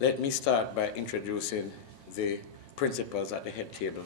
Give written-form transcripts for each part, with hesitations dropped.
Let me start by introducing the principals at the head table.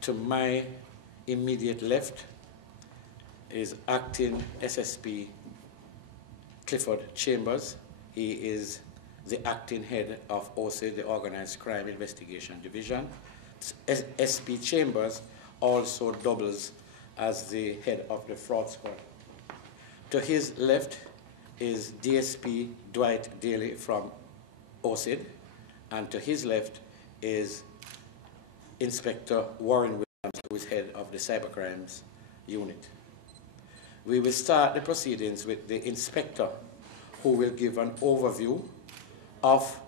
To my immediate left is Acting SSP Clifford Chambers. He is the acting head of Ocid, the Organized Crime Investigation Division. SP Chambers also doubles as the head of the fraud squad. To his left is DSP Dwight Daly from Ocid, and to his left is Inspector Warren Williams, who is head of the Cybercrimes Unit. We will start the proceedings with the inspector, who will give an overview of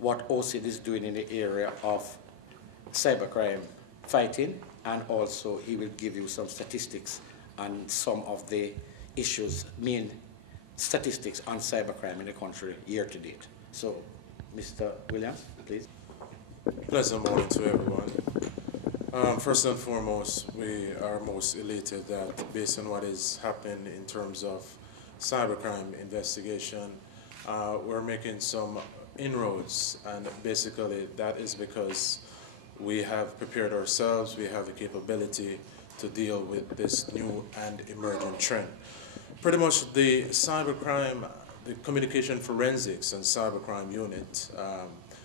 what Ocid is doing in the area of cybercrime fighting, and also he will give you some statistics on some of the issues, main statistics on cybercrime in the country year to date. So, Mr. Williams, please. Pleasant morning to everyone. First and foremost, we are most elated that based on what is happening in terms of cybercrime investigation, we're making some inroads, and basically that is because we have prepared ourselves, we have the capability to deal with this new and emerging trend. Pretty much the cybercrime, the Communication Forensics and Cybercrime Unit,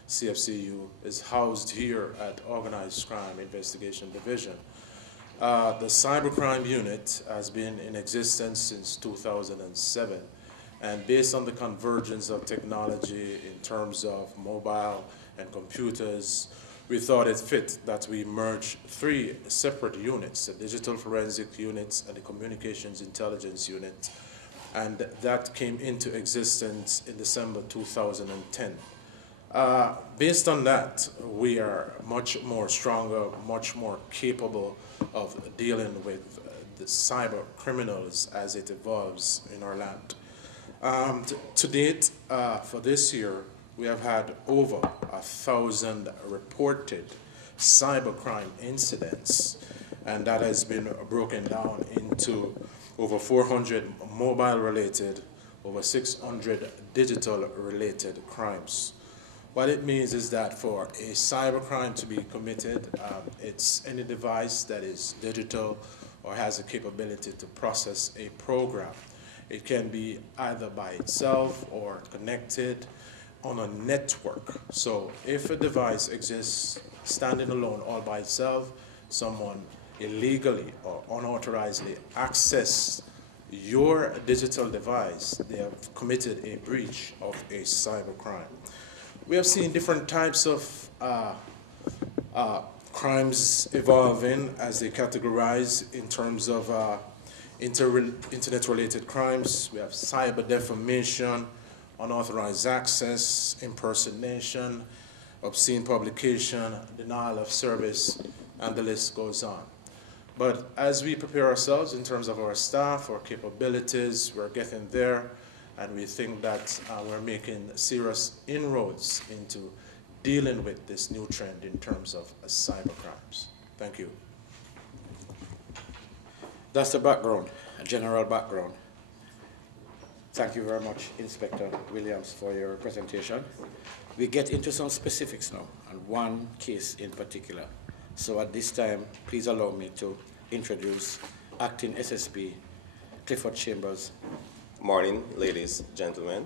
CFCU, is housed here at Organized Crime Investigation Division. The Cybercrime Unit has been in existence since 2007, and based on the convergence of technology in terms of mobile and computers, we thought it fit that we merge three separate units, the Digital Forensic Unit and the Communications Intelligence Unit, and that came into existence in December 2010. Based on that, we are much more stronger, much more capable of dealing with the cyber criminals as it evolves in our land. To date, for this year, we have had over 1,000 reported cybercrime incidents, and that has been broken down into over 400 mobile-related, over 600 digital-related crimes. What it means is that for a cybercrime to be committed, it's any device that is digital or has the capability to process a program. It can be either by itself or connected on a network. So if a device exists standing alone all by itself, someone illegally or unauthorizedly access your digital device, they have committed a breach of a cybercrime. We have seen different types of crimes evolving as they categorize in terms of internet-related crimes. We have cyber defamation, unauthorized access, impersonation, obscene publication, denial of service, and the list goes on. But as we prepare ourselves in terms of our staff, our capabilities, we're getting there, and we think that we're making serious inroads into dealing with this new trend in terms of cyber crimes. Thank you. That's the background, a general background. Thank you very much, Inspector Williams, for your presentation. We get into some specifics now, and one case in particular. So at this time, please allow me to introduce Acting SSP Clifford Chambers. Morning, ladies, gentlemen.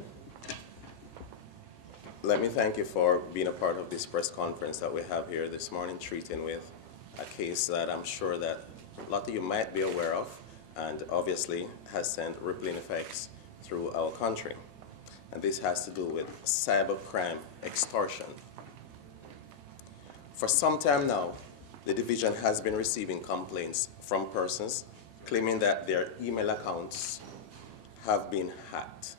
Let me thank you for being a part of this press conference that we have here this morning, treating with a case that I'm sure that a lot of you might be aware of, and obviously has sent rippling effects through our country. And this has to do with cybercrime extortion. For some time now, the division has been receiving complaints from persons claiming that their email accounts have been hacked.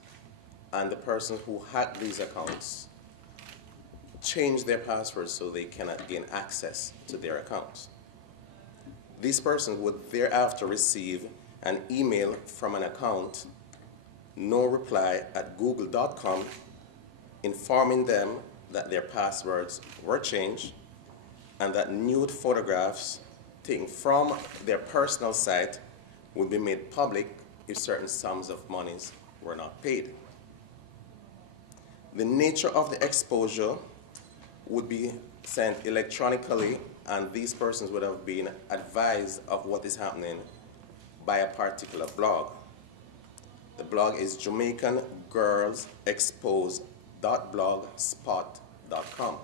And the persons who hacked these accounts changed their passwords so they cannot gain access to their accounts. These persons would thereafter receive an email from an account, no reply at google.com, informing them that their passwords were changed and that nude photographs taken from their personal site would be made public if certain sums of monies were not paid. The nature of the exposure would be sent electronically, and these persons would have been advised of what is happening by a particular blog. The blog is JamaicanGirlsExposed.blogspot.com.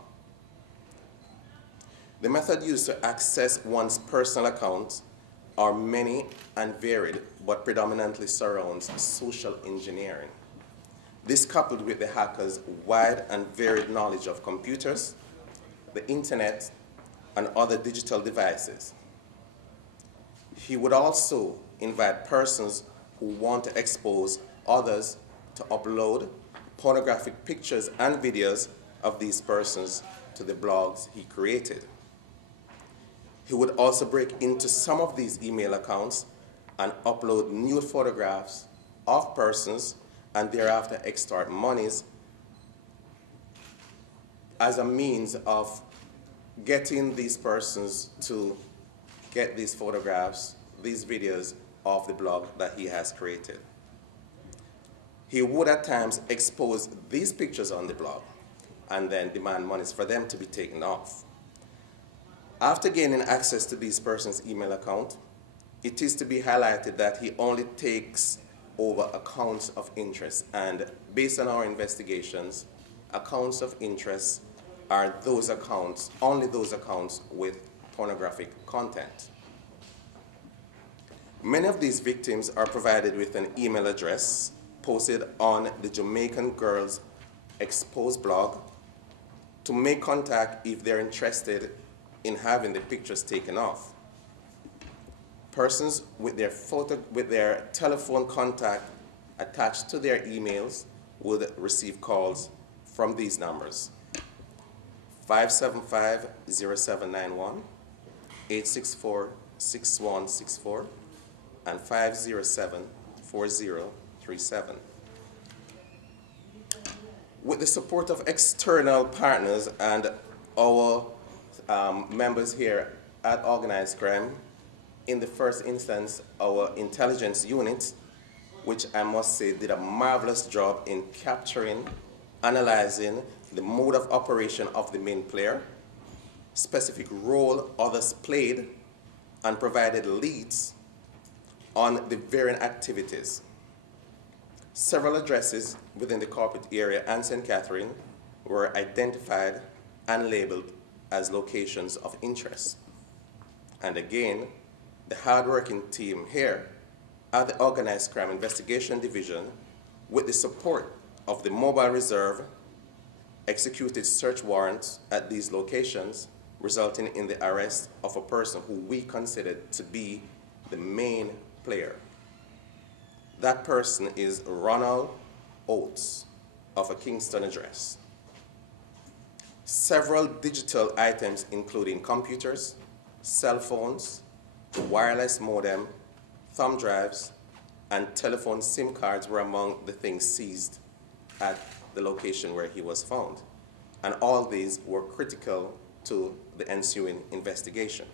The method used to access one's personal accounts are many and varied, but predominantly surrounds social engineering. This coupled with the hacker's wide and varied knowledge of computers, the internet, and other digital devices. He would also invite persons who want to expose others to upload pornographic pictures and videos of these persons to the blogs he created. He would also break into some of these email accounts and upload nude photographs of persons and thereafter extort monies as a means of getting these persons to get these photographs, these videos off the blog that he has created. He would at times expose these pictures on the blog and then demand monies for them to be taken off. After gaining access to these persons' email account, it is to be highlighted that he only takes over accounts of interest, and based on our investigations, accounts of interest are those accounts, only those accounts with pornographic content. Many of these victims are provided with an email address posted on the Jamaican Girls Exposed blog to make contact if they're interested in having the pictures taken off. Persons with their telephone contact attached to their emails would receive calls from these numbers: 575-0791, 864-6164, and 507-4037. With the support of external partners and our members here at Organized Crime, in the first instance, our intelligence unit, which I must say did a marvelous job in capturing, analyzing the mode of operation of the main player, specific role others played, and provided leads on the varying activities. Several addresses within the corporate area and St. Catherine were identified and labeled as locations of interest. And again, the hard-working team here at the Organized Crime Investigation Division, with the support of the Mobile Reserve, executed search warrants at these locations, resulting in the arrest of a person who we considered to be the main player. That person is Ronald Oates of a Kingston address. Several digital items, including computers, cell phones, wireless modem, thumb drives, and telephone SIM cards were among the things seized at the location where he was found. And all these were critical to the ensuing investigation.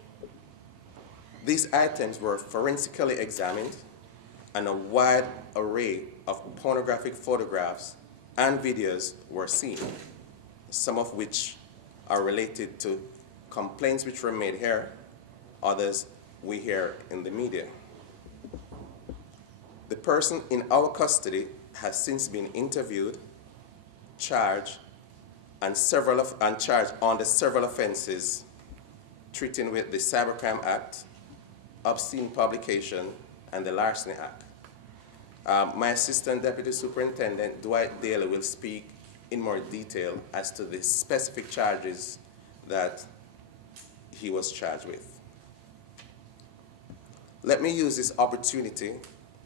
These items were forensically examined, and a wide array of pornographic photographs and videos were seen, some of which are related to complaints which were made here, others we hear in the media. The person in our custody has since been interviewed, charged, and charged under several offenses treating with the Cybercrime Act, obscene publication, and the Larceny Act. My Assistant Deputy Superintendent, Dwight Daly, will speak in more detail as to the specific charges that he was charged with. Let me use this opportunity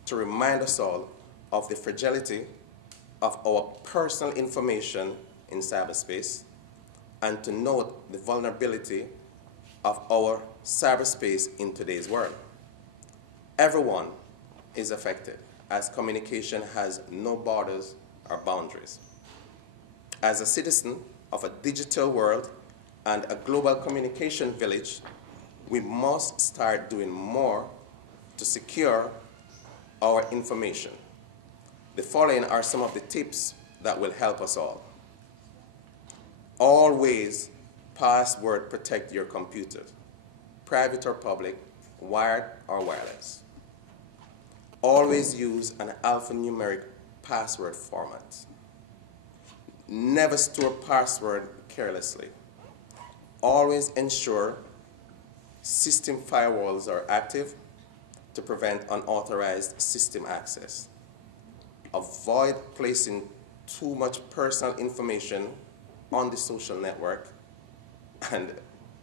to remind us all of the fragility of our personal information in cyberspace, and to note the vulnerability of our cyberspace in today's world. Everyone is affected, as communication has no borders or boundaries. As a citizen of a digital world and a global communication village, we must start doing more to secure our information. The following are some of the tips that will help us all. Always password protect your computer, private or public, wired or wireless. Always use an alphanumeric password format. Never store password carelessly. Always ensure system firewalls are active to prevent unauthorized system access. Avoid placing too much personal information on the social network. And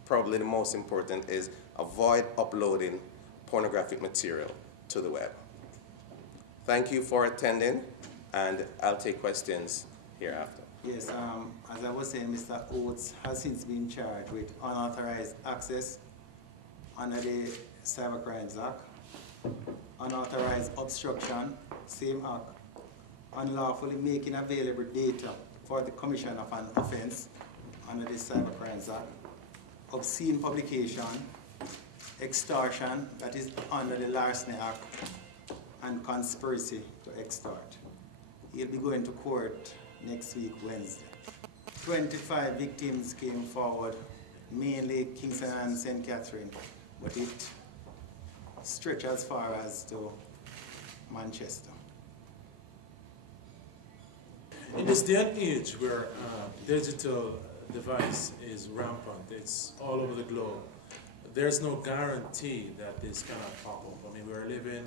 probably the most important is avoid uploading pornographic material to the web. Thank you for attending, and I'll take questions hereafter. Yes, as I was saying, Mr. Oates has since been charged with unauthorized access under the Cybercrimes Act, unauthorized obstruction, same act, unlawfully making available data for the commission of an offense under the Cybercrimes Act, obscene publication, extortion, that is under the Larceny Act, and conspiracy to extort. He'll be going to court next week, Wednesday. 25 victims came forward, mainly Kingston and St. Catherine, but it stretched as far as to Manchester. In this day and age where digital device is rampant, it's all over the globe, there's no guarantee that this cannot pop up. I mean, we're living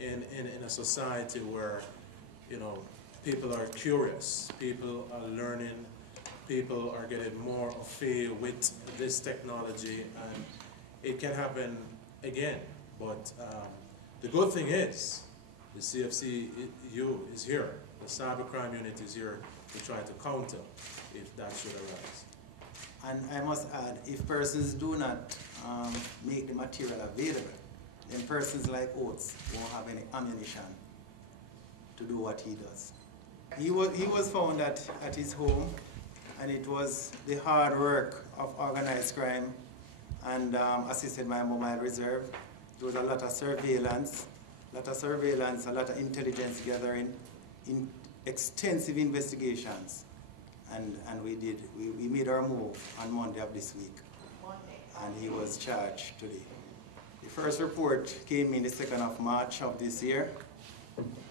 in a society where, you know, people are curious, people are learning, people are getting more au fait with this technology, and it can happen again. But the good thing is, the CFCU is here, the cybercrime unit is here to try to counter if that should arise. And I must add, if persons do not make the material available, then persons like Oates won't have any ammunition to do what he does. He was found at his home, and it was the hard work of organized crime and assisted by mobile reserve. There was a lot of surveillance, a lot of intelligence gathering, extensive investigations, and we made our move on Monday of this week, and he was charged today. The first report came in the 2nd of March of this year.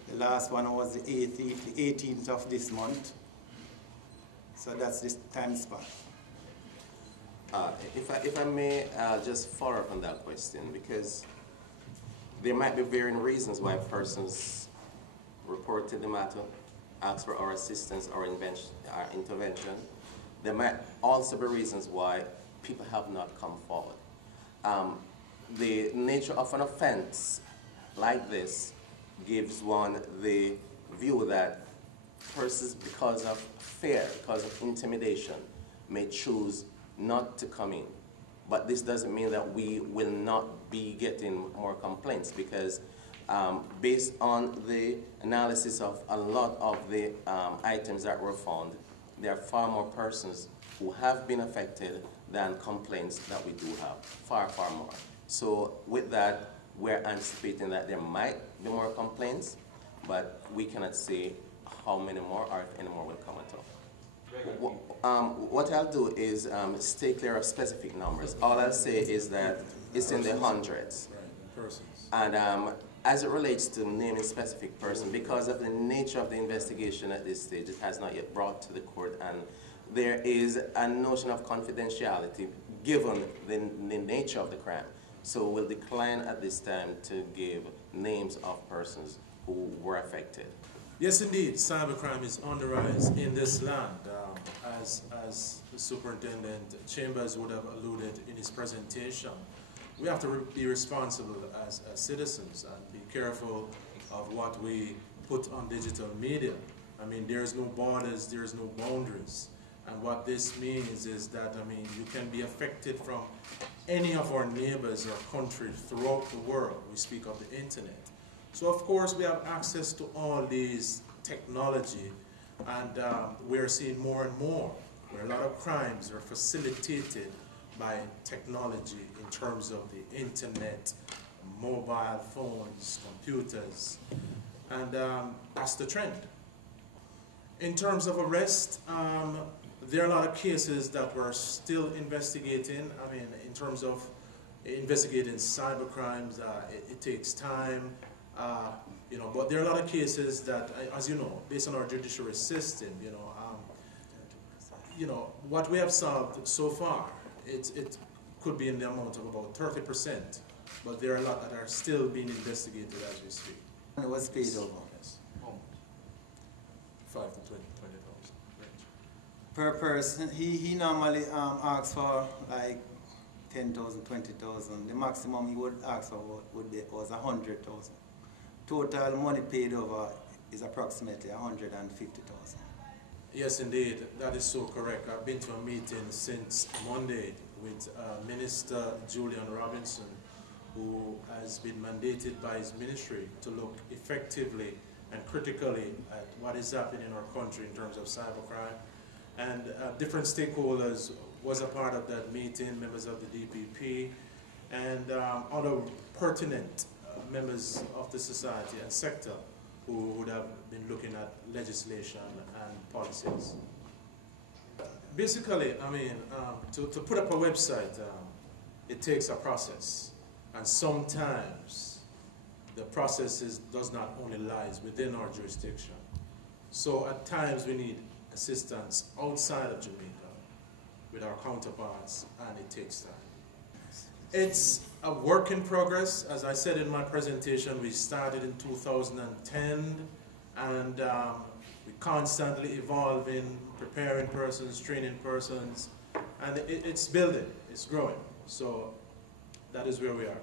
The last one was the 18th of this month. So that's this time span. If I may just follow up on that question, because there might be varying reasons why persons reported the matter, asked for our assistance or intervention. There might also be reasons why people have not come forward. The nature of an offense like this gives one the view that persons, because of fear, because of intimidation, may choose not to come in. But this doesn't mean that we will not be getting more complaints, because based on the analysis of a lot of the items that were found, there are far more persons who have been affected than complaints that we do have, far, far more. So with that, we're anticipating that there might be more complaints, but we cannot say how many more or if any more will come at all. What I'll do is stay clear of specific numbers. All I'll say is that it's in the hundreds. And as it relates to naming specific person, because of the nature of the investigation at this stage, it has not yet brought to the court, and there is a notion of confidentiality given the nature of the crime. So we'll decline at this time to give names of persons who were affected. Yes, indeed, cybercrime is on the rise in this land, as the Superintendent Chambers would have alluded in his presentation. We have to be responsible as citizens and be careful of what we put on digital media. I mean, there's no borders, there's no boundaries. And what this means is that, I mean, you can be affected from any of our neighbors or countries throughout the world. We speak of the internet. So of course we have access to all these technology, and we're seeing more and more where a lot of crimes are facilitated by technology in terms of the internet, mobile phones, computers, and that's the trend. In terms of arrest, there are a lot of cases that we're still investigating. I mean, in terms of investigating cyber crimes, it takes time. You know, but there are a lot of cases that, as you know, based on our judiciary system, you know, what we have solved so far, it could be in the amount of about 30%, but there are a lot that are still being investigated as we speak. And it was paid over. Yes. 5 to 20,000 range. Per person, he normally asks for like 10,000, 20,000. The maximum he would ask for was 100,000. Total money paid over is approximately 150,000. Yes, indeed, that is so correct. I've been to a meeting since Monday with Minister Julian Robinson, who has been mandated by his ministry to look effectively and critically at what is happening in our country in terms of cybercrime. And different stakeholders was a part of that meeting, members of the DPP, and other pertinent members of the society and sector who would have been looking at legislation and policies. Basically, I mean, to put up a website, it takes a process. And sometimes the process does not only lies within our jurisdiction. So at times we need assistance outside of Jamaica with our counterparts, and it takes time. It's a work in progress. As I said in my presentation, we started in 2010, and we're constantly evolving, preparing persons, training persons, and it's building, it's growing. So that is where we are.